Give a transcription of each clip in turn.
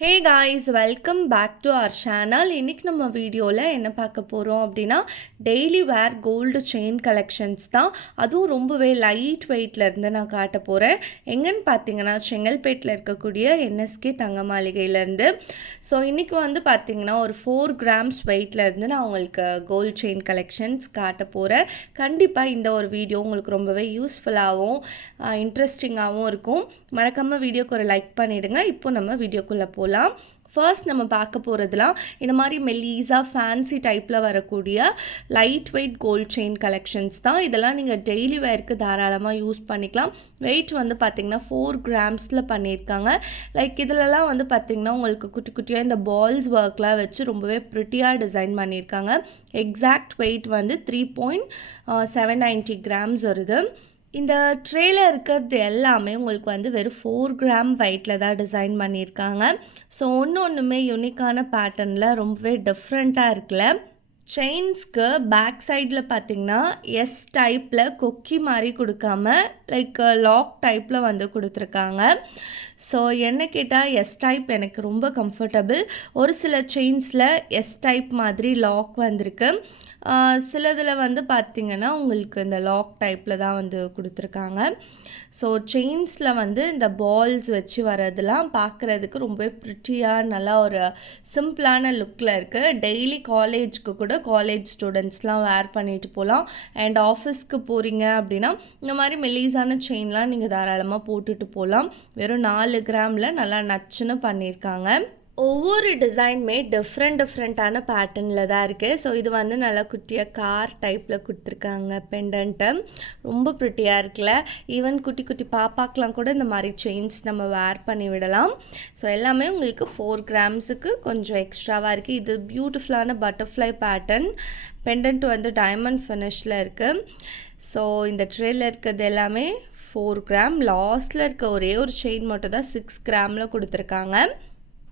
Hey guys, welcome back to our channel. இன்றைக்கி நம்ம வீடியோவில் என்ன பார்க்க போகிறோம் அப்படின்னா, daily wear gold chain collections தான். அதுவும் ரொம்பவே லைட் வெயிட்லேருந்து நான் காட்ட போகிறேன். எங்கன்னு பார்த்தீங்கன்னா, செங்கல்பேட்டில் இருக்கக்கூடிய என்எஸ்கே தங்க மாளிகையிலேருந்து. ஸோ இன்றைக்கி வந்து பார்த்திங்கன்னா ஒரு 4 கிராம்ஸ் வெயிட்லேருந்து நான் உங்களுக்கு கோல்டு செயின் கலெக்ஷன்ஸ் காட்ட போகிறேன். கண்டிப்பாக இந்த ஒரு வீடியோ உங்களுக்கு ரொம்பவே யூஸ்ஃபுல்லாகவும் இன்ட்ரெஸ்டிங்காகவும் இருக்கும். மறக்காமல் வீடியோக்கு ஒரு லைக் பண்ணிவிடுங்க. இப்போ நம்ம வீடியோக்குள்ளே போகலாம். ஃபர்ஸ்ட் நம்ம பார்க்க போகிறதுலாம் இந்த மாதிரி மெல்லீஸாக ஃபேன்சி டைப்பில் வரக்கூடிய light weight gold chain collections தான். இதெல்லாம் நீங்கள் டெய்லி வேருக்கு தாராளமாக யூஸ் பண்ணிக்கலாம். வெயிட் வந்து பார்த்திங்கன்னா 4 கிராம்ஸில் பண்ணியிருக்காங்க. லைக் இதிலலாம் வந்து பார்த்திங்கன்னா உங்களுக்கு குட்டி குட்டியாக இந்த பால்ஸ் ஒர்க்லாம் வச்சு ரொம்பவே ப்ரிட்டியாக டிசைன் பண்ணியிருக்காங்க. எக்ஸாக்ட் வெயிட் வந்து 3.790 கிராம்ஸ் வருது. இந்த ட்ரேல இருக்கிறது எல்லாமே உங்களுக்கு வந்து வெறும் 4 கிராம் வெயிட்டில் தான் டிசைன் பண்ணியிருக்காங்க. ஸோ ஒன்றுமே யூனிக்கான பேட்டர்னில் ரொம்பவே டிஃப்ரெண்ட்டாக இருக்குல்ல. செயின்ஸ்க்கு பேக் சைடில் பார்த்திங்கன்னா எஸ் டைப்பில் கொக்கி மாதிரி கொடுக்காம லைக் லாக் டைப்பில் வந்து கொடுத்துருக்காங்க. ஸோ என்ன கேட்டால் எஸ் டைப் எனக்கு ரொம்ப கம்ஃபர்டபுள். ஒரு சில செயின்ஸில் எஸ் டைப் மாதிரி லாக் வந்திருக்கு. சிலதில் வந்து பார்த்திங்கன்னா உங்களுக்கு இந்த லாக் டைப்பில் தான் வந்து கொடுத்துருக்காங்க. ஸோ செயின்ஸில் வந்து இந்த பால்ஸ் வச்சு வரதெல்லாம் பார்க்குறதுக்கு ரொம்ப ப்ரிட்டியாக நல்லா ஒரு சிம்பிளான லுக்கில் இருக்குது. டெய்லி காலேஜ்க்கு கூட காலேஜ் ஸ்டூடெண்ட்ஸ்லாம் வேர் பண்ணிட்டு போகலாம். அண்ட் ஆஃபீஸ்க்கு போகிறீங்க அப்படின்னா இந்த மாதிரி மெல்லீஸான செயின்லாம் நீங்கள் தாராளமாக போட்டுட்டு போகலாம். வெறும் 4 கிராமில் நல்லா நச்சுன்னு பண்ணியிருக்காங்க. ஒவ்வொரு டிசைனுமே டிஃப்ரெண்ட்டான பேட்டர்னில் தான் இருக்குது. ஸோ இது வந்து நல்லா குட்டியாக கார் டைப்பில் கொடுத்துருக்காங்க. பெண்டன்ட்டு ரொம்ப ப்ரிட்டியாக இருக்குல்ல. ஈவன் குட்டி குட்டி பாப்பாக்கெலாம் கூட இந்த மாதிரி செயின்ஸ் நம்ம வேர் பண்ணி விடலாம். ஸோ எல்லாமே உங்களுக்கு 4 கிராம்ஸுக்கு கொஞ்சம் எக்ஸ்ட்ராவாக இருக்குது. இது பியூட்டிஃபுல்லான பட்டர்ஃப்ளை பேட்டர்ன். பெண்டன்ட் வந்து டைமண்ட் ஃபினிஷில் இருக்குது. ஸோ இந்த ட்ரேயில் இருக்கிறது எல்லாமே 4 கிராம். லாஸ்ட்டில் இருக்க ஒரே ஒரு செயின் மட்டும் தான் 6 கிராமில் கொடுத்துருக்காங்க.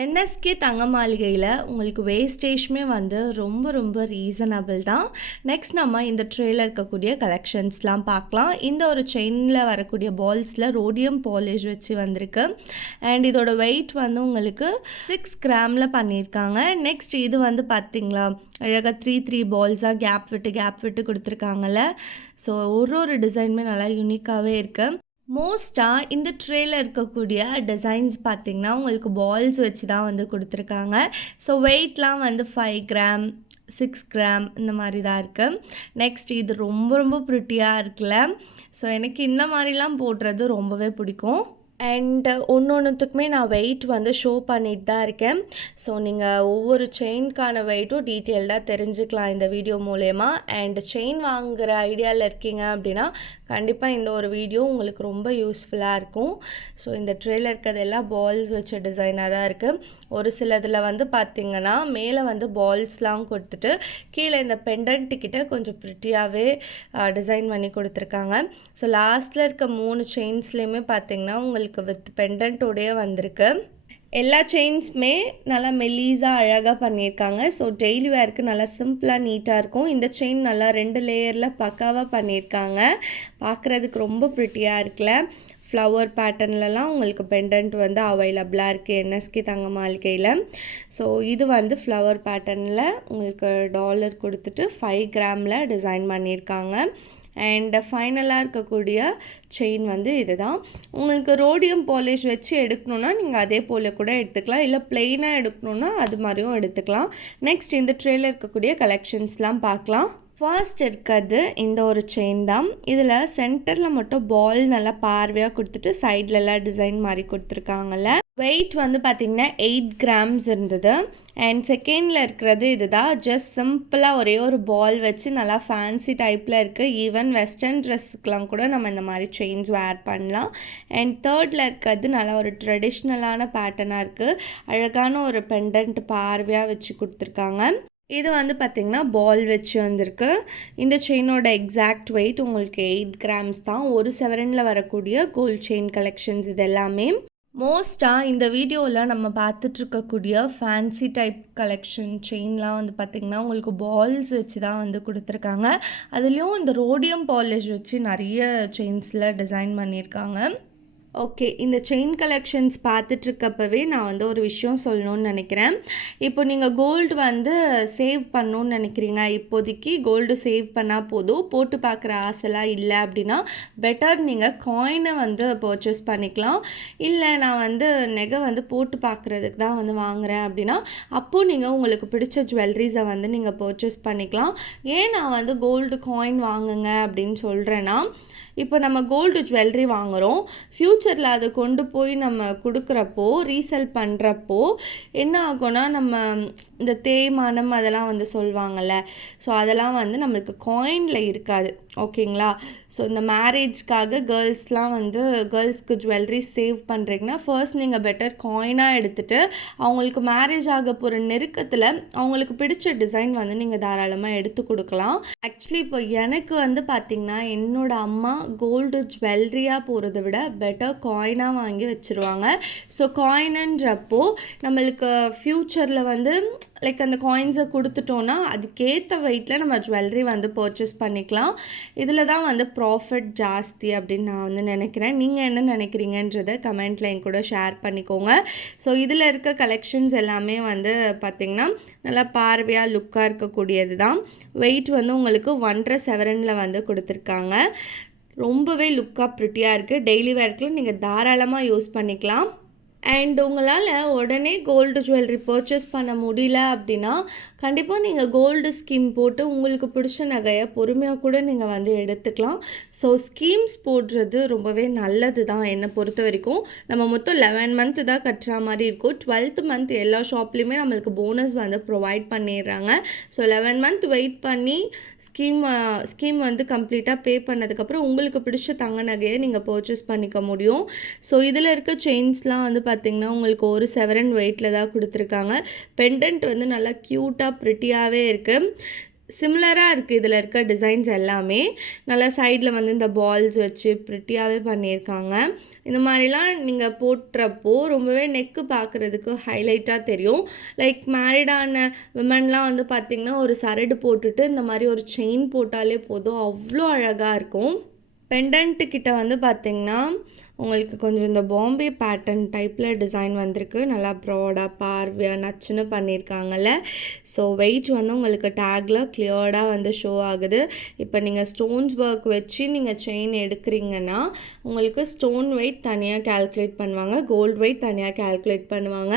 என்எஸ்கே தங்க மாளிகையில் உங்களுக்கு வேஸ்டேஜுமே வந்து ரொம்ப ரீசனபிள் தான். நெக்ஸ்ட் நம்ம இந்த ட்ரேயில் இருக்கக்கூடிய கலெக்ஷன்ஸ்லாம் பார்க்கலாம். இந்த ஒரு செயினில் வரக்கூடிய பால்ஸில் ரோடியம் பாலிஷ் வச்சு வந்திருக்கு. அண்ட் இதோட வெயிட் வந்து உங்களுக்கு 6 கிராமில் பண்ணியிருக்காங்க. நெக்ஸ்ட் இது வந்து பார்த்திங்களா அழகாக 3 பால்ஸாக கேப் விட்டு கொடுத்துருக்காங்கல்ல. ஸோ ஒரு டிசைனுமே நல்லா யூனிக்காகவே இருக்குது. மோஸ்ட்டாக இந்த ட்ரேயில் இருக்கக்கூடிய டிசைன்ஸ் பார்த்திங்கன்னா உங்களுக்கு பால்ஸ் வச்சு தான் வந்து கொடுத்துருக்காங்க. ஸோ வெயிட்லாம் வந்து 5 கிராம் 6 கிராம் இந்த மாதிரி தான் இருக்குது. நெக்ஸ்ட் இது ரொம்ப ப்ரிட்டியாக இருக்குல்ல. ஸோ எனக்கு இந்த மாதிரிலாம் போடுறது ரொம்பவே பிடிக்கும். அண்ட் ஒன்றுத்துக்குமே நான் வெயிட் வந்து ஷோ பண்ணிட்டு தான் இருக்கேன். ஸோ நீங்கள் ஒவ்வொரு செயின்கான வெயிட்டும் டீட்டெயில்டாக தெரிஞ்சுக்கலாம் இந்த வீடியோ மூலயமா. அண்ட் செயின் வாங்குகிற ஐடியாவில் இருக்கீங்க அப்படின்னா கண்டிப்பாக இந்த ஒரு வீடியோ உங்களுக்கு ரொம்ப யூஸ்ஃபுல்லாக இருக்கும். ஸோ இந்த ட்ரேயில் இருக்கிறது எல்லாம் பால்ஸ் வச்ச டிசைனாக தான் இருக்குது. ஒரு சிலதில் வந்து பார்த்திங்கன்னா மேலே வந்து பால்ஸ்லாம் கொடுத்துட்டு கீழே இந்த பெண்டன்ட்டுக்கிட்ட கொஞ்சம் ப்ரிட்டியாகவே டிசைன் பண்ணி கொடுத்துருக்காங்க. ஸோ லாஸ்ட்டில் இருக்க 3 செயின்ஸ்லேயுமே பார்த்திங்கன்னா உங்களுக்கு வித் பெண்டன்ட்டோடையே வந்திருக்கு. எல்லா செயின்ஸுமே நல்லா மெல்லீஸாக அழகாக பண்ணியிருக்காங்க. ஸோ டெய்லி வேருக்கு நல்லா சிம்பிளாக நீட்டாக இருக்கும். இந்த செயின் நல்லா 2 லேயரில் பக்காவாக பண்ணியிருக்காங்க. பார்க்குறதுக்கு ரொம்ப ப்ரிட்டியாக இருக்குல்ல. ஃப்ளவர் பேட்டர்ன்லலாம் உங்களுக்கு பெண்டன்ட் வந்து அவைலபிளாக இருக்குது என்எஸ்கே தங்க மாளிகையில். ஸோ இது வந்து ஃப்ளவர் பேட்டர்னில் உங்களுக்கு டாலர் கொடுத்துட்டு 5 கிராமில் டிசைன் பண்ணியிருக்காங்க. அண்ட் ஃபைனலாக இருக்கக்கூடிய செயின் வந்து இது தான். உங்களுக்கு ரோடியம் பாலிஷ் வச்சு எடுக்கணுன்னா நீங்கள் அதே போல் கூட எடுத்துக்கலாம். இல்லை ப்ளெயினாக எடுக்கணுன்னா அது மாதிரியும் எடுத்துக்கலாம். நெக்ஸ்ட் இந்த ட்ரேயில் இருக்கக்கூடிய கலெக்ஷன்ஸ்லாம் பார்க்கலாம். ஃபர்ஸ்ட் இருக்கிறது இந்த ஒரு செயின் தான். இதில் சென்டரில் மட்டும் பால் நல்லா பார்வையாக கொடுத்துட்டு சைட்லலாம் டிசைன் மாதிரி கொடுத்துருக்காங்கல்ல. வெயிட் வந்து பார்த்திங்கன்னா 8 கிராம்ஸ் இருந்தது. அண்ட் செகண்டில் இருக்கிறது இது தான். ஜஸ்ட் சிம்பிளாக ஒரே ஒரு பால் வச்சு நல்லா ஃபேன்சி டைப்பில் இருக்குது. ஈவன் வெஸ்டர்ன் ட்ரெஸ்ஸுக்கெலாம் கூட நம்ம இந்த மாதிரி செயின்ஸ் வேர் பண்ணலாம். அண்ட் தேர்டில் இருக்கிறது நல்லா ஒரு ட்ரெடிஷ்னலான பேட்டர்னாக இருக்குது. அழகான ஒரு பெண்டன்ட் பார்வையாக வச்சு கொடுத்துருக்காங்க. இது வந்து பார்த்திங்கன்னா பால் வச்சு வந்திருக்கு. இந்த செயினோட எக்ஸாக்ட் வெயிட் உங்களுக்கு 8 கிராம்ஸ் தான். ஒரு செவரனில் வரக்கூடிய கோல்ட் செயின் கலெக்ஷன்ஸ் இது எல்லாமே. மோஸ்ட்டாக இந்த வீடியோவில் நம்ம பார்த்துட்ருக்கக்கூடிய ஃபேன்சி டைப் கலெக்ஷன் செயின்லாம் வந்து பார்த்திங்கன்னா உங்களுக்கு பால்ஸ் வச்சு தான் வந்து கொடுத்துருக்காங்க. அதுலேயும் இந்த ரோடியம் பாலிஷ் வச்சு நிறைய செயின்ஸில் டிசைன் பண்ணியிருக்காங்க. ஓகே. இந்த செயின் கலெக்ஷன்ஸ் பார்த்துட்ருக்கப்பவே நான் வந்து ஒரு விஷயம் சொல்லணும்னு நினைக்கிறேன். இப்போ நீங்கள் கோல்டு வந்து சேவ் பண்ணணும்னு நினைக்கிறீங்க. இப்போதைக்கு கோல்டு சேவ் பண்ணால் போதும். போட்டு பார்க்குற ஆசைலாம் இல்லை அப்படின்னா, பெட்டர் நீங்கள் காயினை வந்து பர்ச்சேஸ் பண்ணிக்கலாம். இல்லை நான் வந்து நெகை வந்து போட்டு பார்க்குறதுக்கு தான் வந்து வாங்குகிறேன் அப்படின்னா, அப்போது நீங்கள் உங்களுக்கு பிடிச்ச ஜுவல்லரிஸை வந்து நீங்கள் பர்ச்சேஸ் பண்ணிக்கலாம். ஏன் நான் வந்து கோல்டு காயின் வாங்குங்க அப்படின்னு சொல்கிறேன்னா, இப்போ நம்ம கோல்டு ஜுவல்லரி வாங்குகிறோம். ஃப்யூச்சரில் அதை கொண்டு போய் நம்ம கொடுக்குறப்போ, ரீசேல் பண்ணுறப்போ என்ன ஆகும்னா, நம்ம இந்த தேய்மானம் அதெல்லாம் வந்து சொல்லுவாங்கள்ல, ஸோ அதெல்லாம் வந்து நம்மளுக்கு காயினில் இருக்காது. ஓகேங்களா? ஸோ இந்த மேரேஜ்க்காக கேர்ள்ஸ்க்கு ஜுவல்லரி சேவ் பண்ணுறீங்கன்னா, ஃபர்ஸ்ட் நீங்கள் பெட்டர் காயினாக எடுத்துகிட்டு அவங்களுக்கு மேரேஜ் ஆக போகிற நெருக்கத்தில் அவங்களுக்கு பிடிச்ச டிசைன் வந்து நீங்கள் தாராளமாக எடுத்து கொடுக்கலாம். ஆக்சுவலி இப்போ எனக்கு வந்து பார்த்திங்கன்னா, என்னோடய அம்மா கோல்டு ஜுவல்லரியாக போகிறத விட பெட்டர் காயினாக வாங்கி வச்சுருவாங்க. ஸோ காயினுன்றப்போ நம்மளுக்கு ஃப்யூச்சரில் வந்து லைக் அந்த காயின்ஸை கொடுத்துட்டோன்னா அதுக்கேற்ற வெயிட்டில் நம்ம ஜுவல்லரி வந்து பர்ச்சேஸ் பண்ணிக்கலாம். இதில் தான் வந்து ப்ராஃபிட் ஜாஸ்தி அப்படின்னு நான் வந்து நினைக்கிறேன். நீங்கள் என்ன நினைக்கிறீங்கன்றதை கமெண்ட்டில் என் கூட ஷேர் பண்ணிக்கோங்க. ஸோ இதில் இருக்க கலெக்ஷன்ஸ் எல்லாமே வந்து பார்த்திங்கன்னா நல்லா பார்வையாக லுக்காக இருக்கக்கூடியது தான். வெயிட் வந்து உங்களுக்கு 1.5 சவரனில் வந்து கொடுத்துருக்காங்க. ரொம்பவே லுக்காக ப்ரிட்டியாக இருக்குது. டெய்லி வேர்க்கில் நீங்கள் தாராளமாக யூஸ் பண்ணிக்கலாம். அண்ட் உங்களால் உடனே கோல்டு ஜுவல்லரி பர்ச்சேஸ் பண்ண முடியல அப்படின்னா, கண்டிப்பாக நீங்கள் கோல்டு ஸ்கீம் போட்டு உங்களுக்கு பிடிச்ச நகையை பொறுமையாக கூட நீங்கள் வந்து எடுத்துக்கலாம். ஸோ ஸ்கீம்ஸ் போடுறது ரொம்பவே நல்லது தான் என்னை பொறுத்த வரைக்கும். நம்ம மொத்தம் 11 மந்த்து தான் கட்டுற மாதிரி இருக்கும். 12th மந்த் எல்லா ஷாப்லேயுமே நம்மளுக்கு போனஸ் வந்து ப்ரொவைட் பண்ணிடுறாங்க. ஸோ 11 மந்த் வெயிட் பண்ணி ஸ்கீம் வந்து கம்ப்ளீட்டாக பே பண்ணதுக்கப்புறம் உங்களுக்கு பிடிச்ச தங்க நகையை நீங்கள் பர்ச்சேஸ் பண்ணிக்க முடியும். ஸோ இதில் இருக்க செயின்ஸ்லாம் வந்து பார்த்திங்கன்னா உங்களுக்கு 1 சவரன் வெயிட்டில் தான் கொடுத்துருக்காங்க. பெண்டன்ட் வந்து நல்லா க்யூட்டாக ப்ரிட்டியாகவே இருக்குது. சிமிலராக இருக்குது இதில் இருக்க டிசைன்ஸ் எல்லாமே. நல்லா சைடில் வந்து இந்த பால்ஸ் வச்சு ப்ரிட்டியாகவே பண்ணியிருக்காங்க. இந்த மாதிரிலாம் நீங்கள் போட்டுறப்போ ரொம்பவே நெக்கு பார்க்குறதுக்கு ஹைலைட்டாக தெரியும். லைக் மேரிடான விமன்லாம் வந்து பார்த்திங்கன்னா ஒரு சரடு போட்டுட்டு இந்த மாதிரி ஒரு செயின் போட்டாலே போதும், அவ்வளோ அழகாக இருக்கும். பெண்டன்ட்டு கிட்ட வந்து பார்த்திங்கன்னா உங்களுக்கு கொஞ்சம் இந்த பாம்பே பேட்டர்ன் டைப்பில் டிசைன் வந்திருக்கு. நல்லா ப்ராடாக பார்வையாக நச்சுன்னு பண்ணியிருக்காங்கல்ல. ஸோ வெயிட் வந்து உங்களுக்கு டேக்கில் கிளியர்டாக வந்து ஷோ ஆகுது. இப்போ நீங்கள் ஸ்டோன்ஸ் ஒர்க் வச்சு நீங்கள் செயின் எடுக்கிறீங்கன்னா உங்களுக்கு ஸ்டோன் வெயிட் தனியாக கால்குலேட் பண்ணுவாங்க, கோல்டு வெயிட் தனியாக கால்குலேட் பண்ணுவாங்க.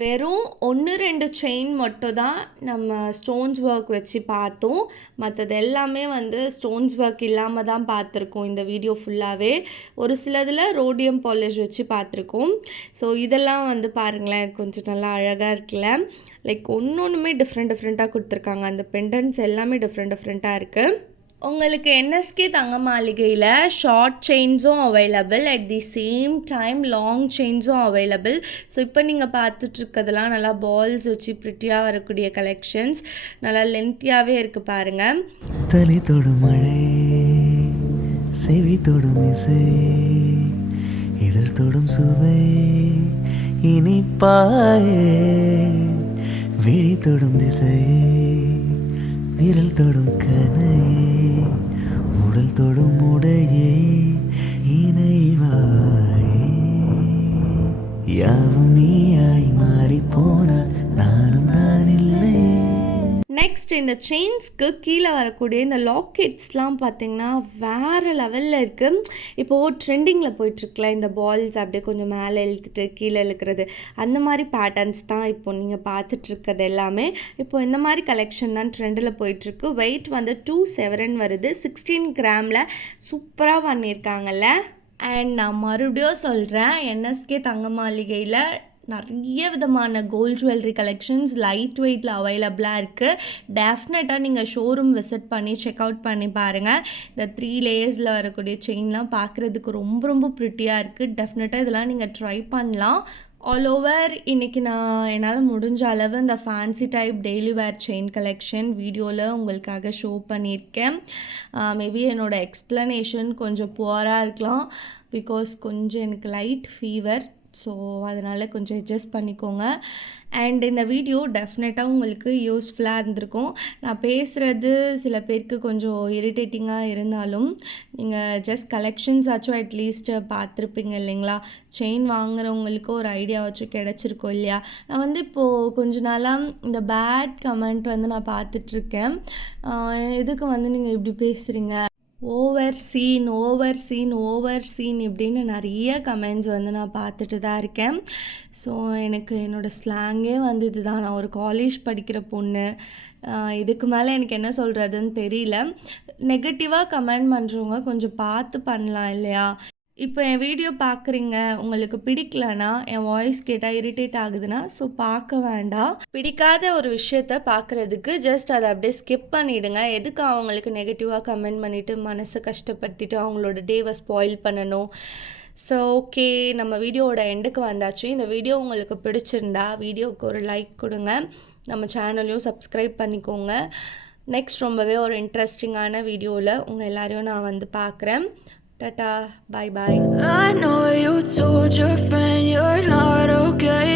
வெறும் 1-2 செயின் மட்டும் தான் நம்ம ஸ்டோன்ஸ் ஒர்க் வச்சு பார்த்தோம். மற்றது எல்லாமே வந்து ஸ்டோன்ஸ் ஒர்க் இல்லாமல் தான் பார்த்துருக்கோம் இந்த வீடியோ ஃபுல்லாகவே. ஒரு சிலதில் ரோடியம் பாலிஷ் வச்சு பார்த்துருக்கோம். ஸோ இதெல்லாம் வந்து பாருங்களேன், கொஞ்சம் நல்லா அழகாக இருக்குல்ல. லைக் ஒன்றுமே டிஃப்ரெண்ட்டாக கொடுத்துருக்காங்க. அந்த பெண்டன்ட்ஸ் எல்லாமே டிஃப்ரெண்ட்டாக இருக்குது. உங்களுக்கு என்எஸ்கே தங்க மாளிகையில் ஷார்ட் செயின்ஸும் available, at the same time long செயின்ஸும் அவைலபிள். ஸோ இப்போ நீங்கள் பார்த்துட்ருக்கிறதுலாம் நல்லா பால்ஸ் வச்சு ப்ரிட்டியாக வரக்கூடிய கலெக்ஷன்ஸ். நல்லா லென்த்தியாகவே இருக்குது பாருங்கள். தலை தொடும் மழை, செவி தொடும் இசை, இதழ் தொடும் சுவை இனிப்பாயே, விழி தொடும் திசை, விரல் தொடும் கனை, உடல் தொடும் உடையே இணைவாயே, யாவும் நீயாய் மாறி போனால் நானும் நான் இல்லை. நெக்ஸ்ட் இந்த செயின்ஸ்க்கு கீழே வரக்கூடிய இந்த லாக்கெட்ஸ்லாம் பார்த்திங்கன்னா வேறு லெவலில் இருக்குது. இப்போது ட்ரெண்டிங்கில் போயிட்டுருக்குல இந்த பால்ஸ் அப்படியே கொஞ்சம் மேலே இழுத்துட்டு கீழே இழுக்கிறது, அந்த மாதிரி பேட்டர்ன்ஸ் தான் இப்போ நீங்கள் பார்த்துட்ருக்கிறது எல்லாமே. இப்போ இந்த மாதிரி கலெக்ஷன் தான் ட்ரெண்டில் போயிட்டுருக்கு. வெயிட் வந்து 2 சவரன் வருது, 16 கிராமில் சூப்பராக பண்ணியிருக்காங்கல்ல. அண்ட் நான் மறுபடியும் சொல்கிறேன், என்எஸ்கே தங்க மாளிகையில் நிறைய விதமான கோல்ட் ஜுவல்லரி கலெக்ஷன்ஸ் லைட் வெயிட்டில் அவைலபிளாக இருக்குது. டெஃபினட்டாக நீங்கள் ஷோரூம் விசிட் பண்ணி செக் அவுட் பண்ணி பாருங்கள். இந்த 3 லேயர்ஸில் வரக்கூடிய செயின்லாம் பார்க்குறதுக்கு ரொம்ப ப்ரிட்டியாக இருக்குது. டெஃபினட்டாக இதெல்லாம் நீங்கள் ட்ரை பண்ணலாம். ஆல் ஓவர் இன்றைக்கி நான் என்னால் முடிஞ்ச அளவு இந்த ஃபேன்சி டைப் டெய்லி வேர் செயின் கலெக்ஷன் வீடியோவில் உங்களுக்காக ஷோ பண்ணியிருக்கேன். மேபி என்னோடய எக்ஸ்ப்ளனேஷன் கொஞ்சம் புவராக இருக்கலாம், பிகாஸ் கொஞ்சம் எனக்கு லைட் ஃபீவர். ஸோ அதனால் கொஞ்சம் அட்ஜஸ்ட் பண்ணிக்கோங்க. அண்ட் இந்த வீடியோ டெஃபினட்டாக உங்களுக்கு யூஸ்ஃபுல்லாக இருந்திருக்கும். நான் பேசுகிறது சில பேருக்கு கொஞ்சம் இரிட்டேட்டிங்காக இருந்தாலும் நீங்கள் ஜஸ்ட் கலெக்ஷன்ஸ் ஆச்சும் அட்லீஸ்ட் பார்த்துருப்பீங்க இல்லைங்களா? செயின் வாங்குறவங்களுக்கு ஒரு ஐடியாவாச்சும் கிடச்சிருக்கும் இல்லையா? நான் வந்து இப்போது கொஞ்ச நாளாக இந்த பேட் கமெண்ட் வந்து நான் பார்த்துட்ருக்கேன். எதுக்கு வந்து நீங்கள் இப்படி பேசுகிறீங்க, ஓவர் சீன் இப்படின்னு நிறைய கமெண்ட்ஸ் வந்து நான் பார்த்துட்டு தான் இருக்கேன். ஸோ எனக்கு என்னோடய ஸ்லாங்கே வந்து இதுதான். நான் ஒரு காலேஜ் படிக்கிற பொண்ணு. இதுக்கு மேலே எனக்கு என்ன சொல்கிறதுன்னு தெரியல. நெகட்டிவாக கமெண்ட் பண்ணுறவங்க கொஞ்சம் பார்த்து பண்ணலாம் இல்லையா? இப்போ என் வீடியோ பார்க்குறீங்க, உங்களுக்கு பிடிக்கலனா, என் வாய்ஸ் கேட்டால் இரிட்டேட் ஆகுதுன்னா, ஸோ பார்க்க வேண்டாம். பிடிக்காத ஒரு விஷயத்த பார்க்குறதுக்கு ஜஸ்ட் அதை அப்படியே ஸ்கிப் பண்ணிவிடுங்க. எதுக்கு அவங்களுக்கு நெகட்டிவாக கமெண்ட் பண்ணிவிட்டு மனசை கஷ்டப்படுத்திட்டு அவங்களோட டேவை ஸ்பாயில் பண்ணணும்? ஸோ ஓகே, நம்ம வீடியோவோட எண்டுக்கு வந்தாச்சு. இந்த வீடியோ உங்களுக்கு பிடிச்சிருந்தா வீடியோவுக்கு ஒரு லைக் கொடுங்க. நம்ம சேனலையும் சப்ஸ்கிரைப் பண்ணிக்கோங்க. நெக்ஸ்ட் ரொம்பவே ஒரு இன்ட்ரெஸ்டிங்கான வீடியோவில் உங்கள் எல்லாரையும் நான் வந்து பார்க்குறேன். Tata, bye bye. I know you told your friend you're not okay.